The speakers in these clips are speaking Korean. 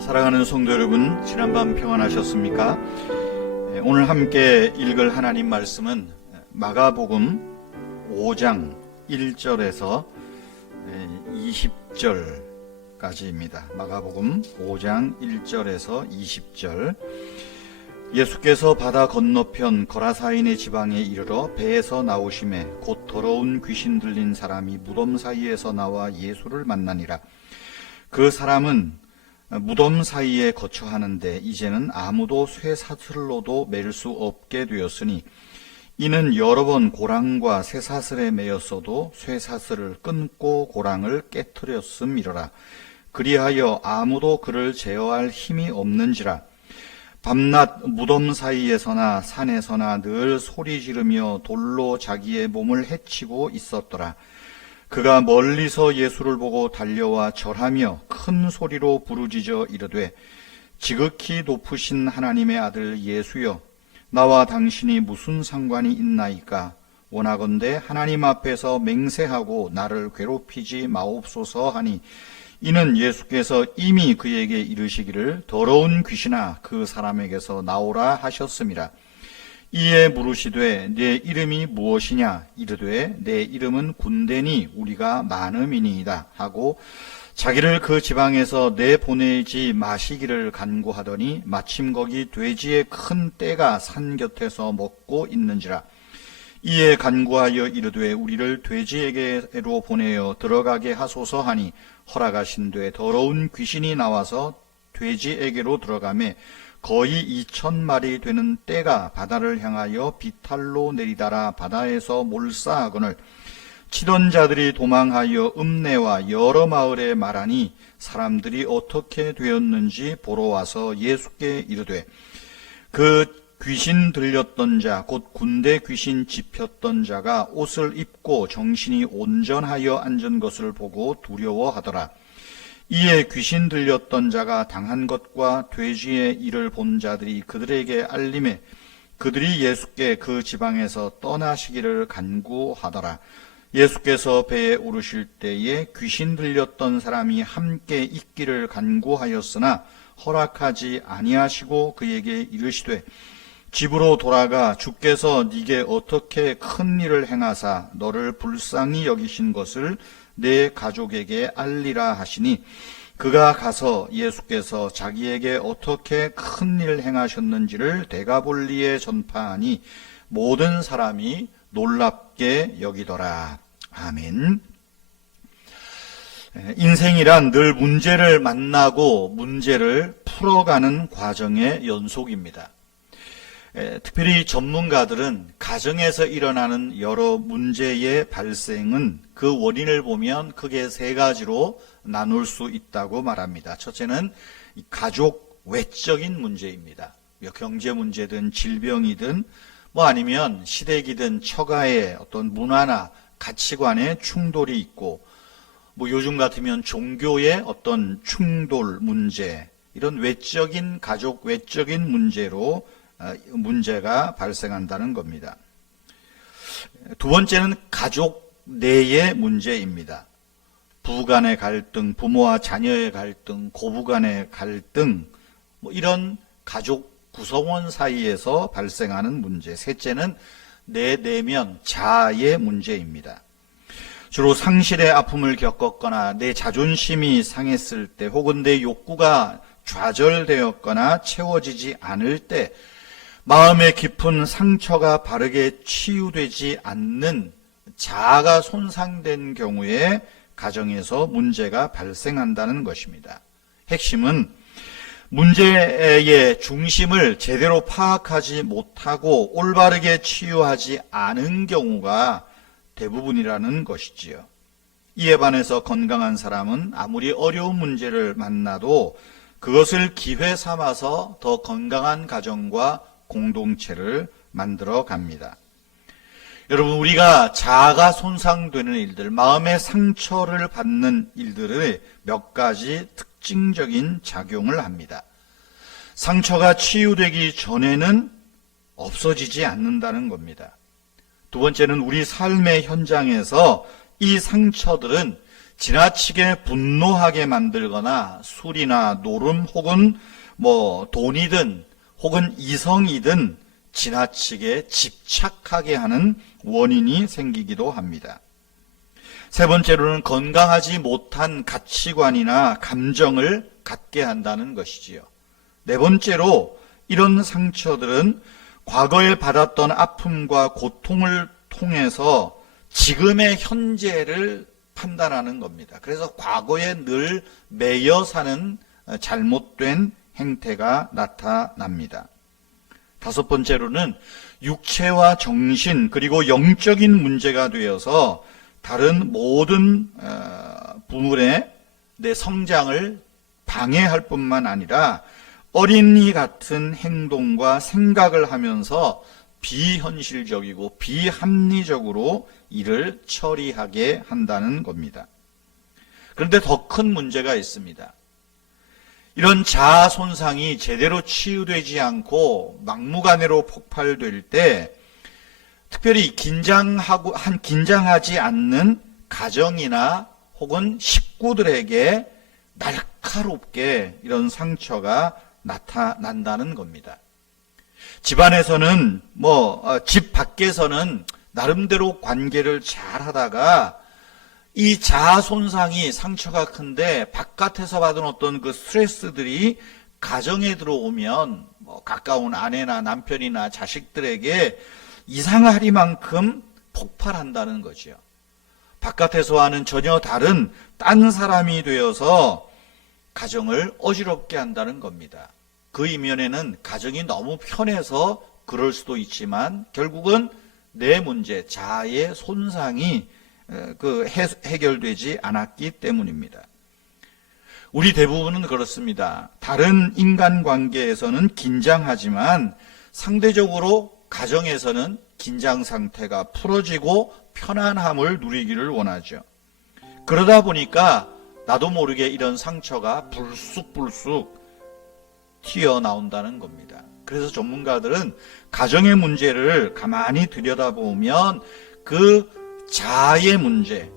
사랑하는 성도 여러분, 지난밤 평안하셨습니까? 오늘 함께 읽을 하나님 말씀은 마가복음 5장 1절에서 20절까지입니다. 마가복음 5장 1절에서 20절. 예수께서 바다 건너편 거라사인의 지방에 이르러 배에서 나오심에 곧 더러운 귀신 들린 사람이 무덤 사이에서 나와 예수를 만나니라. 그 사람은 무덤 사이에 거처하는데 이제는 아무도 쇠사슬로도 맬 수 없게 되었으니 이는 여러 번 고랑과 쇠사슬에 매였어도 쇠사슬을 끊고 고랑을 깨뜨렸음이로라. 그리하여 아무도 그를 제어할 힘이 없는지라. 밤낮 무덤 사이에서나 산에서나 늘 소리 지르며 돌로 자기의 몸을 해치고 있었더라. 그가 멀리서 예수를 보고 달려와 절하며 큰 소리로 부르짖어 이르되, 지극히 높으신 하나님의 아들 예수여, 나와 당신이 무슨 상관이 있나이까? 원하건대 하나님 앞에서 맹세하고 나를 괴롭히지 마옵소서 하니, 이는 예수께서 이미 그에게 이르시기를 더러운 귀신아 그 사람에게서 나오라 하셨음이라. 이에 물으시되 내 이름이 무엇이냐? 이르되 내 이름은 군대니 우리가 많음이니이다 하고 자기를 그 지방에서 내보내지 마시기를 간구하더니 마침 거기 돼지의 큰 떼가 산 곁에서 먹고 있는지라. 이에 간구하여 이르되 우리를 돼지에게로 보내어 들어가게 하소서 하니 허락하신되 더러운 귀신이 나와서 돼지에게로 들어가매 거의 2,000마리 되는 떼가 바다를 향하여 비탈로 내리다라 바다에서 몰사하거늘 치던 자들이 도망하여 읍내와 여러 마을에 말하니 사람들이 어떻게 되었는지 보러 와서 예수께 이르되 그 귀신 들렸던 자 곧 군대 귀신 집혔던 자가 옷을 입고 정신이 온전하여 앉은 것을 보고 두려워하더라. 이에 귀신 들렸던 자가 당한 것과 돼지의 일을 본 자들이 그들에게 알림해 그들이 예수께 그 지방에서 떠나시기를 간구하더라. 예수께서 배에 오르실 때에 귀신 들렸던 사람이 함께 있기를 간구하였으나 허락하지 아니하시고 그에게 이르시되 집으로 돌아가 주께서 네게 어떻게 큰 일을 행하사 너를 불쌍히 여기신 것을 내 가족에게 알리라 하시니 그가 가서 예수께서 자기에게 어떻게 큰 일을 행하셨는지를 데가볼리에 전파하니 모든 사람이 놀랍게 여기더라. 아멘. 인생이란 늘 문제를 만나고 문제를 풀어가는 과정의 연속입니다. 특별히 전문가들은 가정에서 일어나는 여러 문제의 발생은 그 원인을 보면 크게 세 가지로 나눌 수 있다고 말합니다. 첫째는 가족 외적인 문제입니다. 경제 문제든 질병이든 아니면 시댁이든 처가의 어떤 문화나 가치관의 충돌이 있고 요즘 같으면 종교의 어떤 충돌 문제, 이런 외적인 가족 외적인 문제로 문제가 발생한다는 겁니다. 두 번째는 가족 내의 문제입니다. 부부간의 갈등, 부모와 자녀의 갈등, 고부간의 갈등, 이런 가족 구성원 사이에서 발생하는 문제. 셋째는 내 내면 자아의 문제입니다. 주로 상실의 아픔을 겪었거나 내 자존심이 상했을 때 혹은 내 욕구가 좌절되었거나 채워지지 않을 때 마음의 깊은 상처가 바르게 치유되지 않는 자아가 손상된 경우에 가정에서 문제가 발생한다는 것입니다. 핵심은 문제의 중심을 제대로 파악하지 못하고 올바르게 치유하지 않은 경우가 대부분이라는 것이지요. 이에 반해서 건강한 사람은 아무리 어려운 문제를 만나도 그것을 기회 삼아서 더 건강한 가정과 공동체를 만들어 갑니다. 여러분, 우리가 자아가 손상되는 일들, 마음의 상처를 받는 일들의 몇 가지 특징적인 작용을 합니다. 상처가 치유되기 전에는 없어지지 않는다는 겁니다. 두 번째는 우리 삶의 현장에서 이 상처들은 지나치게 분노하게 만들거나 술이나 노름 혹은 돈이든 혹은 이성이든 지나치게 집착하게 하는 원인이 생기기도 합니다. 세 번째로는 건강하지 못한 가치관이나 감정을 갖게 한다는 것이지요. 네 번째로 이런 상처들은 과거에 받았던 아픔과 고통을 통해서 지금의 현재를 판단하는 겁니다. 그래서 과거에 늘 매여 사는 잘못된 행태가 나타납니다. 다섯 번째로는 육체와 정신 그리고 영적인 문제가 되어서 다른 모든 부분의 내 성장을 방해할 뿐만 아니라 어린이 같은 행동과 생각을 하면서 비현실적이고 비합리적으로 일을 처리하게 한다는 겁니다. 그런데 더 큰 문제가 있습니다. 이런 자아 손상이 제대로 치유되지 않고 막무가내로 폭발될 때 특별히 긴장하지 않는 가정이나 혹은 식구들에게 날카롭게 이런 상처가 나타난다는 겁니다. 집안에서는 집 밖에서는 나름대로 관계를 잘 하다가 이 자아 손상이 상처가 큰데 바깥에서 받은 어떤 그 스트레스들이 가정에 들어오면 가까운 아내나 남편이나 자식들에게 이상하리만큼 폭발한다는 거죠. 바깥에서와는 전혀 다른 딴 사람이 되어서 가정을 어지럽게 한다는 겁니다. 그 이면에는 가정이 너무 편해서 그럴 수도 있지만 결국은 내 문제, 자아의 손상이 해결되지 않았기 때문입니다. 우리 대부분은 그렇습니다. 다른 인간관계에서는 긴장하지만 상대적으로 가정에서는 긴장 상태가 풀어지고 편안함을 누리기를 원하죠. 그러다 보니까 나도 모르게 이런 상처가 불쑥불쑥 튀어나온다는 겁니다. 그래서 전문가들은 가정의 문제를 가만히 들여다보면 그 자아의 문제,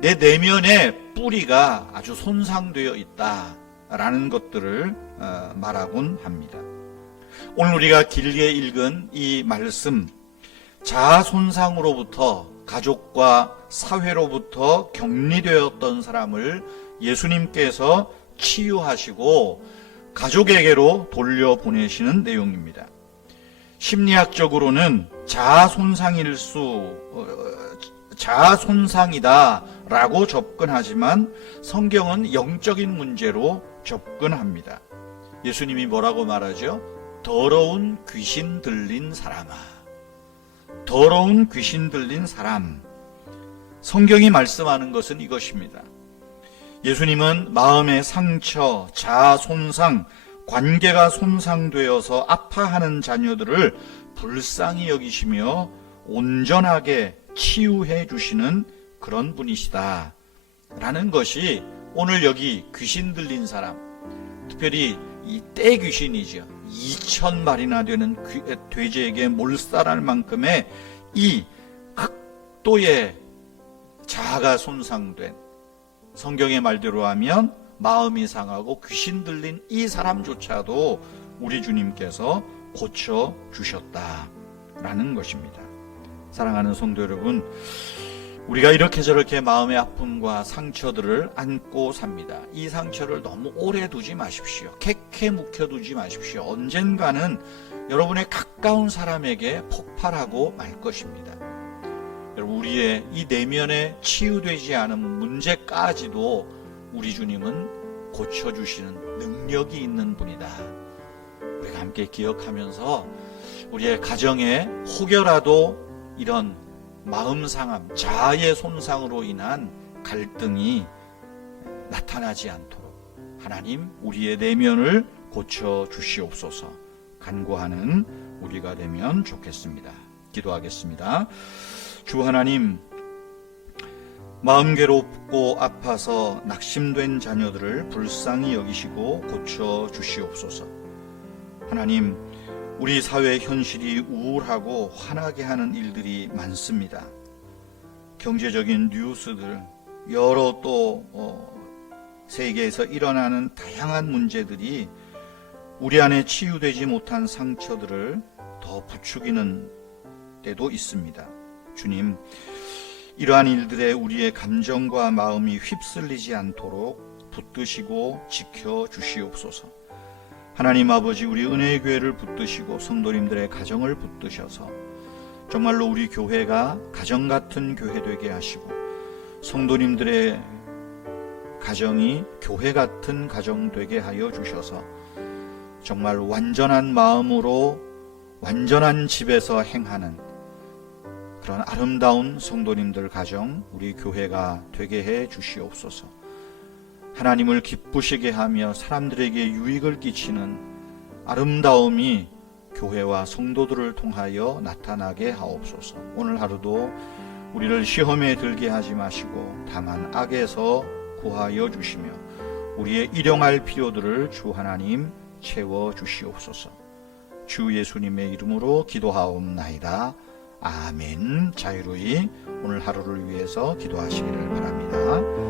내 내면의 뿌리가 아주 손상되어 있다라는 것들을 말하곤 합니다. 오늘 우리가 길게 읽은 이 말씀, 자아 손상으로부터 가족과 사회로부터 격리되었던 사람을 예수님께서 치유하시고 가족에게로 돌려보내시는 내용입니다. 심리학적으로는 자아 손상이다라고 접근하지만 성경은 영적인 문제로 접근합니다. 예수님이 뭐라고 말하죠? 더러운 귀신 들린 사람아. 더러운 귀신 들린 사람. 성경이 말씀하는 것은 이것입니다. 예수님은 마음의 상처, 자아 손상, 관계가 손상되어서 아파하는 자녀들을 불쌍히 여기시며 온전하게 치유해 주시는 그런 분이시다 라는 것이 오늘 여기 귀신 들린 사람, 특별히 이 떼 귀신이죠. 2,000마리나 되는 돼지에게 몰살할 만큼의 이 극도의 자아가 손상된, 성경의 말대로 하면 마음이 상하고 귀신 들린 이 사람조차도 우리 주님께서 고쳐주셨다라는 것입니다. 사랑하는 성도 여러분, 우리가 이렇게 저렇게 마음의 아픔과 상처들을 안고 삽니다. 이 상처를 너무 오래 두지 마십시오. 캐캐 묵혀두지 마십시오. 언젠가는 여러분의 가까운 사람에게 폭발하고 말 것입니다. 여러분, 우리의 이 내면에 치유되지 않은 문제까지도 우리 주님은 고쳐주시는 능력이 있는 분이다. 우리가 함께 기억하면서 우리의 가정에 혹여라도 이런 마음 상함, 자아의 손상으로 인한 갈등이 나타나지 않도록 하나님 우리의 내면을 고쳐주시옵소서 간구하는 우리가 되면 좋겠습니다. 기도하겠습니다. 주 하나님, 마음 괴롭고 아파서 낙심된 자녀들을 불쌍히 여기시고 고쳐주시옵소서. 하나님, 우리 사회 현실이 우울하고 화나게 하는 일들이 많습니다. 경제적인 뉴스들, 여러 또 세계에서 일어나는 다양한 문제들이 우리 안에 치유되지 못한 상처들을 더 부추기는 때도 있습니다. 주님, 이러한 일들에 우리의 감정과 마음이 휩쓸리지 않도록 붙드시고 지켜주시옵소서. 하나님 아버지, 우리 은혜의 교회를 붙드시고 성도님들의 가정을 붙드셔서 정말로 우리 교회가 가정 같은 교회 되게 하시고 성도님들의 가정이 교회 같은 가정 되게 하여 주셔서 정말 완전한 마음으로 완전한 집에서 행하는 그런 아름다운 성도님들 가정, 우리 교회가 되게 해 주시옵소서. 하나님을 기쁘시게 하며 사람들에게 유익을 끼치는 아름다움이 교회와 성도들을 통하여 나타나게 하옵소서. 오늘 하루도 우리를 시험에 들게 하지 마시고 다만 악에서 구하여 주시며 우리의 일용할 필요들을 주 하나님 채워 주시옵소서. 주 예수님의 이름으로 기도하옵나이다. 아멘. 자유로이 오늘 하루를 위해서 기도하시기를 바랍니다.